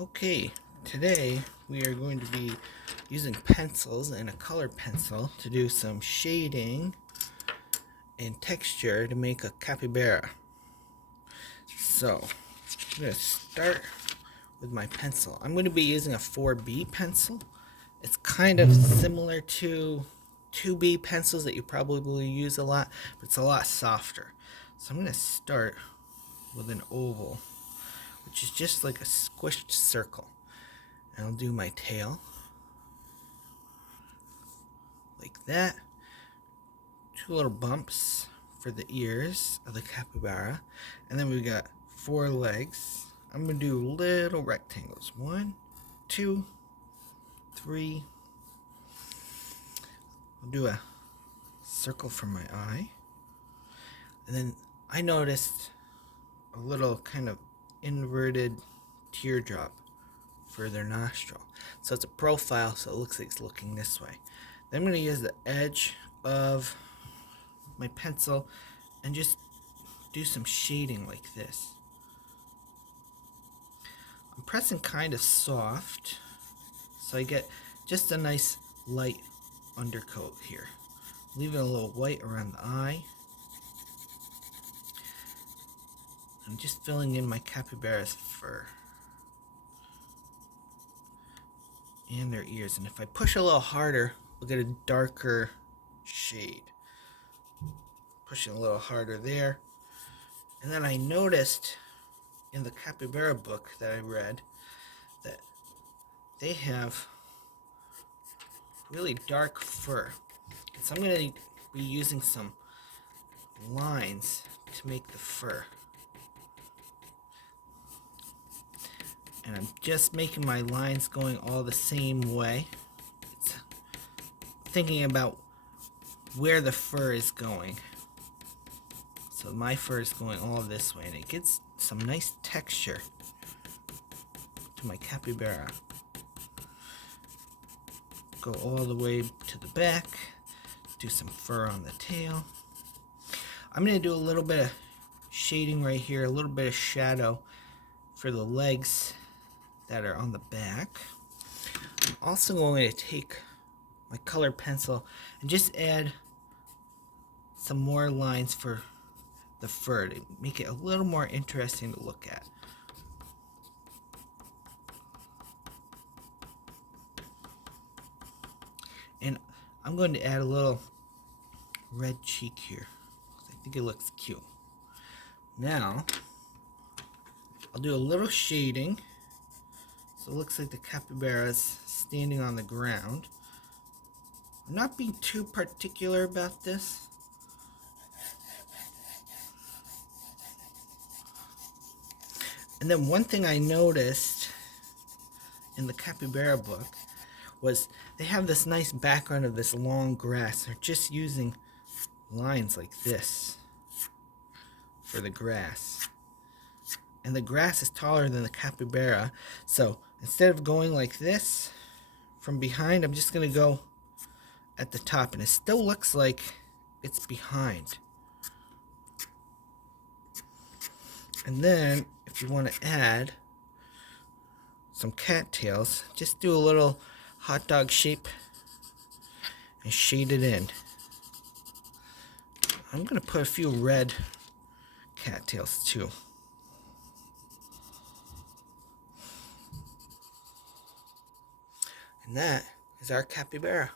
Okay, today we are going to be using pencils and a color pencil to do some shading and texture to make a capybara. So, I'm going to start with my pencil. I'm going to be using a 4B pencil. It's kind of similar to 2B pencils that you probably use a lot, but it's a lot softer. So I'm going to start with an oval, which is just like a squished circle. And I'll do my tail like that. Two little bumps for the ears of the capybara. And then we got 4 legs. I'm going to do little rectangles. 1, 2, 3. I'll do a circle for my eye. And then I noticed a little kind of inverted teardrop for their nostril. So it's a profile, so it looks like it's looking this way. Then I'm going to use the edge of my pencil and just do some shading like this. I'm pressing kind of soft so I get just a nice light undercoat here. Leaving a little white around the eye. I'm just filling in my capybara's fur and their ears, and if I push a little harder we'll get a darker shade. Pushing a little harder there. And then I noticed in the capybara book that I read that they have really dark fur. So I'm going to be using some lines to make the fur. And I'm just making my lines going all the same way. It's thinking about where the fur is going. So my fur is going all this way, and it gets some nice texture to my capybara. Go all the way to the back, do some fur on the tail. I'm going to do a little bit of shading right here, a little bit of shadow for the legs that are on the back. I'm also going to take my color pencil and just add some more lines for the fur to make it a little more interesting to look at. And I'm going to add a little red cheek here. I think it looks cute. Now, I'll do a little shading. So it looks like the capybara's standing on the ground. I'm not being too particular about this. And then one thing I noticed in the capybara book was they have this nice background of this long grass. They're just using lines like this for the grass. And the grass is taller than the capybara. So instead of going like this from behind, I'm just going to go at the top. And it still looks like it's behind. And then if you want to add some cattails, just do a little hot dog shape and shade it in. I'm going to put a few red cattails too. And that is our capybara.